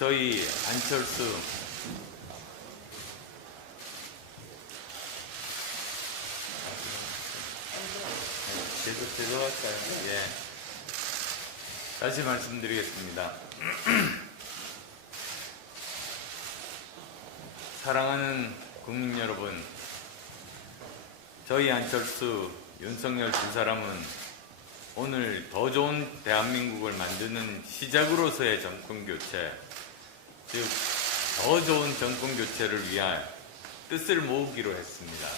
저희 안철수 계속 할까요? 예. 다시 말씀드리겠습니다. 사랑하는 국민 여러분, 저희 안철수, 윤석열 두 사람은 오늘 더 좋은 대한민국을 만드는 시작으로서의 정권교체, 즉 더 좋은 정권교체를 위한 뜻을 모으기로 했습니다.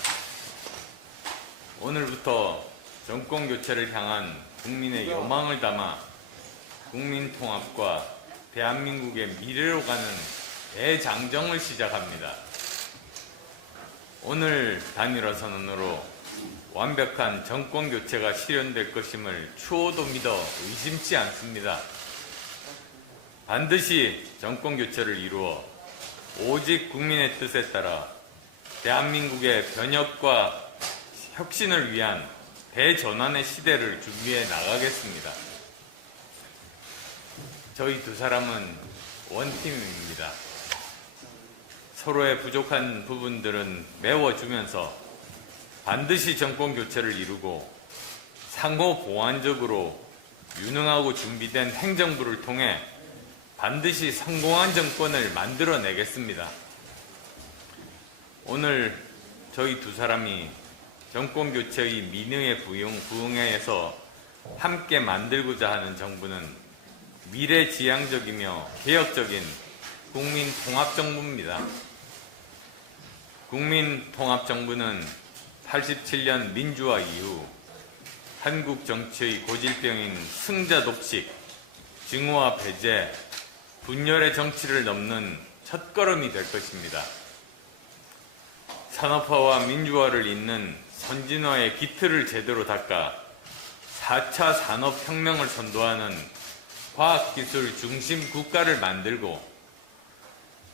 오늘부터 정권교체를 향한 국민의 요망을 담아 국민통합과 대한민국의 미래로 가는 대장정을 시작합니다. 오늘 단일화 선언으로 완벽한 정권교체가 실현될 것임을 추호도 믿어 의심치 않습니다. 반드시 정권교체를 이루어 오직 국민의 뜻에 따라 대한민국의 변혁과 혁신을 위한 대전환의 시대를 준비해 나가겠습니다. 저희 두 사람은 원팀입니다. 서로의 부족한 부분들은 메워주면서 반드시 정권교체를 이루고 상호 보완적으로 유능하고 준비된 행정부를 통해 반드시 성공한 정권을 만들어내겠습니다. 오늘 저희 두 사람이 정권교체의 민의에 부응해서 함께 만들고자 하는 정부는 미래지향적이며 개혁적인 국민통합정부입니다. 국민통합정부는 87년 민주화 이후 한국 정치의 고질병인 승자 독식, 증오와 배제, 분열의 정치를 넘는 첫걸음이 될 것입니다. 산업화와 민주화를 잇는 선진화의 기틀을 제대로 닦아 4차 산업혁명을 선도하는 과학기술 중심 국가를 만들고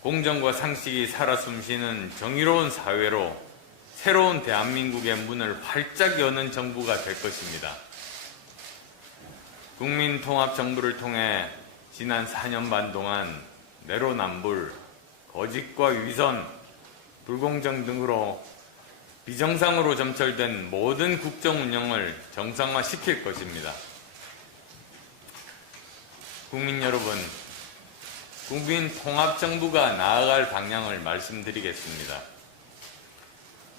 공정과 상식이 살아 숨쉬는 정의로운 사회로 새로운 대한민국의 문을 활짝 여는 정부가 될 것입니다. 국민통합정부를 통해 지난 4년 반 동안 내로남불, 거짓과 위선, 불공정 등으로 비정상으로 점철된 모든 국정 운영을 정상화시킬 것입니다. 국민 여러분, 국민통합정부가 나아갈 방향을 말씀드리겠습니다.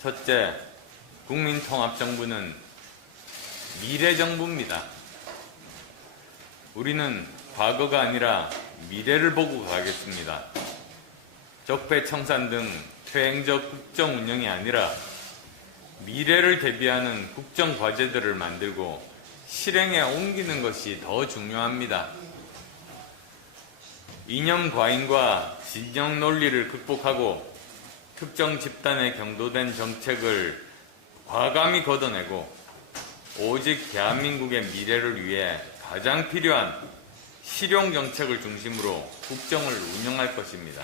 첫째, 국민통합정부는 미래정부입니다. 우리는 과거가 아니라 미래를 보고 가겠습니다. 적폐청산 등 퇴행적 국정 운영이 아니라 미래를 대비하는 국정 과제들을 만들고 실행에 옮기는 것이 더 중요합니다. 이념 과잉과 진영 논리를 극복하고 특정 집단에 경도된 정책을 과감히 걷어내고 오직 대한민국의 미래를 위해 가장 필요한 실용 정책을 중심으로 국정을 운영할 것입니다.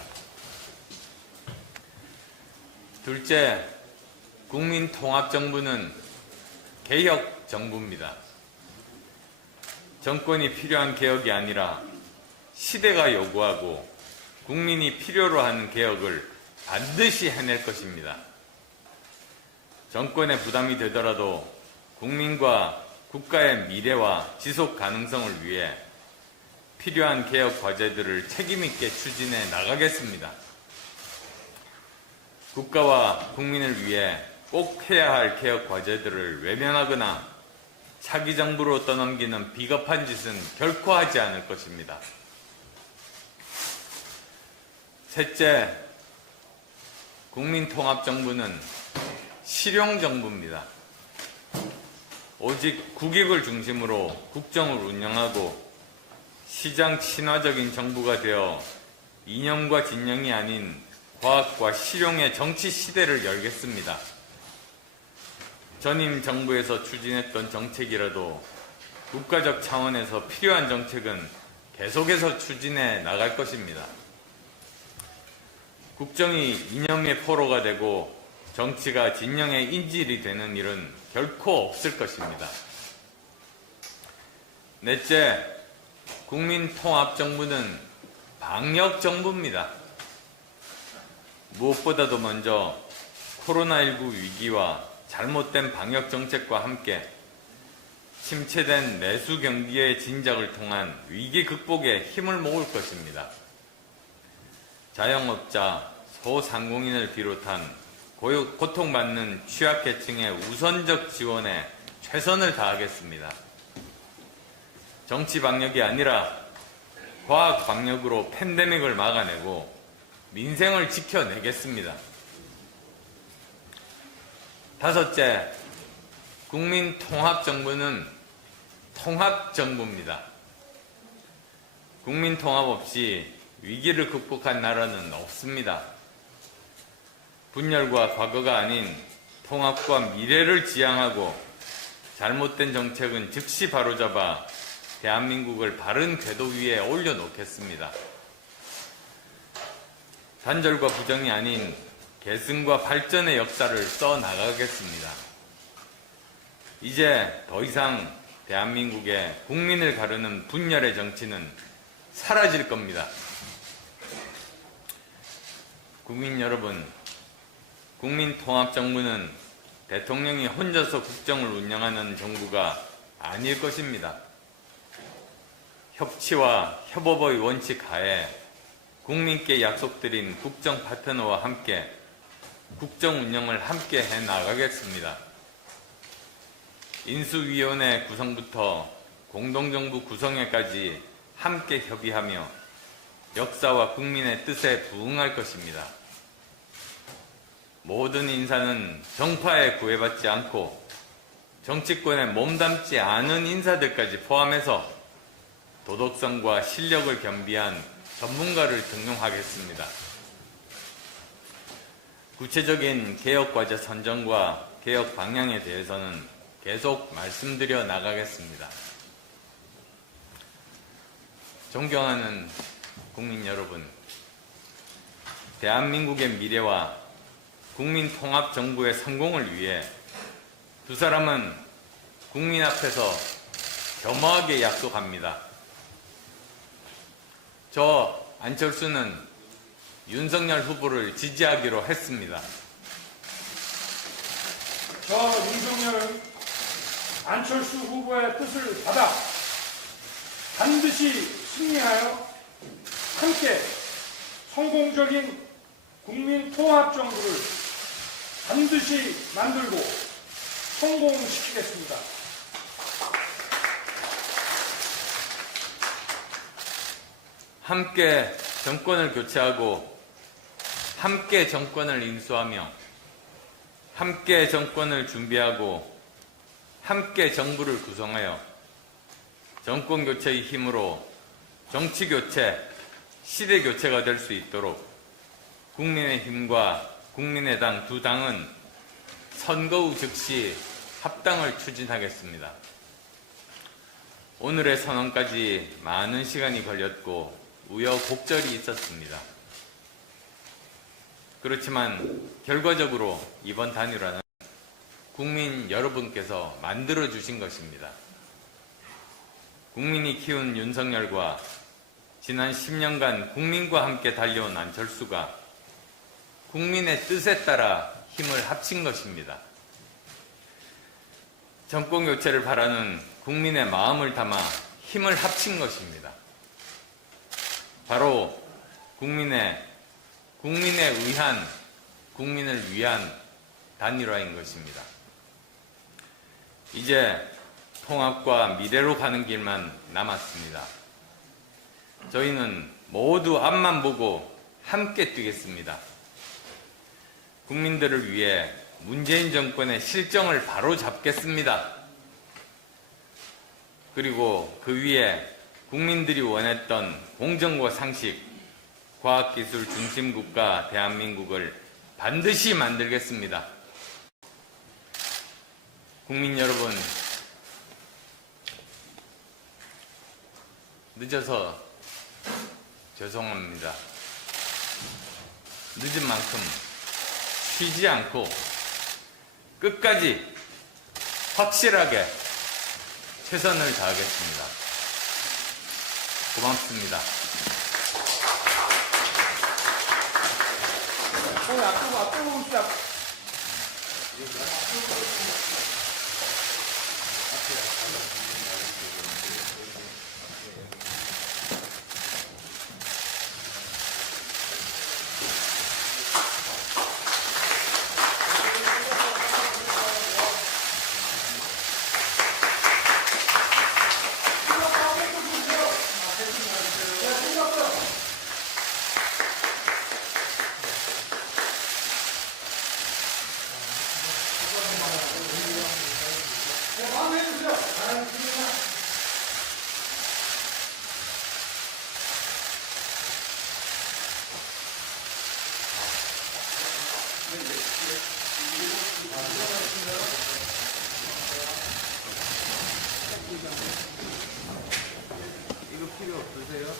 둘째, 국민통합정부는 개혁정부입니다. 정권이 필요한 개혁이 아니라 시대가 요구하고 국민이 필요로 하는 개혁을 반드시 해낼 것입니다. 정권의 부담이 되더라도 국민과 국가의 미래와 지속 가능성을 위해 필요한 개혁 과제들을 책임있게 추진해 나가겠습니다. 국가와 국민을 위해 꼭 해야 할 개혁 과제들을 외면하거나 차기 정부로 떠넘기는 비겁한 짓은 결코 하지 않을 것입니다. 셋째, 국민통합정부는 실용정부입니다. 오직 국익을 중심으로 국정을 운영하고 시장 친화적인 정부가 되어 이념과 진영이 아닌 과학과 실용의 정치 시대를 열겠습니다. 전임 정부에서 추진했던 정책이라도 국가적 차원에서 필요한 정책은 계속해서 추진해 나갈 것입니다. 국정이 이념의 포로가 되고 정치가 진영의 인질이 되는 일은 결코 없을 것입니다. 넷째, 국민통합정부는 방역 정부입니다. 무엇보다도 먼저 코로나19 위기와 잘못된 방역 정책과 함께 침체된 내수 경기의 진작을 통한 위기 극복에 힘을 모을 것입니다. 자영업자, 소상공인을 비롯한 고통받는 취약계층의 우선적 지원에 최선을 다하겠습니다. 정치 방역이 아니라 과학 방역으로 팬데믹을 막아내고 민생을 지켜내겠습니다. 다섯째, 국민통합정부는 통합정부입니다. 국민통합 없이 위기를 극복한 나라는 없습니다. 분열과 과거가 아닌 통합과 미래를 지향하고 잘못된 정책은 즉시 바로잡아 대한민국을 바른 궤도 위에 올려놓겠습니다. 단절과 부정이 아닌 계승과 발전의 역사를 써나가겠습니다. 이제 더 이상 대한민국의 국민을 가르는 분열의 정치는 사라질 겁니다. 국민 여러분, 국민통합정부는 대통령이 혼자서 국정을 운영하는 정부가 아닐 것입니다. 협치와 협업의 원칙 하에 국민께 약속드린 국정 파트너와 함께 국정 운영을 함께 해 나가겠습니다. 인수위원회 구성부터 공동정부 구성에까지 함께 협의하며 역사와 국민의 뜻에 부응할 것입니다. 모든 인사는 정파에 구애받지 않고 정치권에 몸담지 않은 인사들까지 포함해서 도덕성과 실력을 겸비한 전문가를 등용하겠습니다. 구체적인 개혁과제 선정과 개혁 방향에 대해서는 계속 말씀드려 나가겠습니다. 존경하는 국민 여러분, 대한민국의 미래와 국민통합정부의 성공을 위해 두 사람은 국민 앞에서 겸허하게 약속합니다. 저 안철수는 윤석열 후보를 지지하기로 했습니다. 저 윤석열, 안철수 후보의 뜻을 받아 반드시 승리하여 함께 성공적인 국민통합정부를 반드시 만들고 성공시키겠습니다. 함께 정권을 교체하고 함께 정권을 인수하며 함께 정권을 준비하고 함께 정부를 구성하여 정권 교체의 힘으로 정치 교체, 시대 교체가 될 수 있도록 국민의힘과 국민의당 두 당은 선거 후 즉시 합당을 추진하겠습니다. 오늘의 선언까지 많은 시간이 걸렸고 우여곡절이 있었습니다. 그렇지만 결과적으로 이번 단일화는 국민 여러분께서 만들어주신 것입니다. 국민이 키운 윤석열과 지난 10년간 국민과 함께 달려온 안철수가 국민의 뜻에 따라 힘을 합친 것입니다. 정권 교체를 바라는 국민의 마음을 담아 힘을 합친 것입니다. 바로 국민을 위한 단일화인 것입니다. 이제 통합과 미래로 가는 길만 남았습니다. 저희는 모두 앞만 보고 함께 뛰겠습니다. 국민들을 위해 문재인 정권의 실정을 바로잡겠습니다. 그리고 그 위에 국민들이 원했던 공정과 상식, 과학기술 중심 국가 대한민국을 반드시 만들겠습니다. 국민 여러분, 늦어서 죄송합니다. 늦은 만큼 쉬지 않고 끝까지 확실하게 최선을 다하겠습니다. 고맙습니다. 앞으로 오시죠. 이거 필요 없으세요?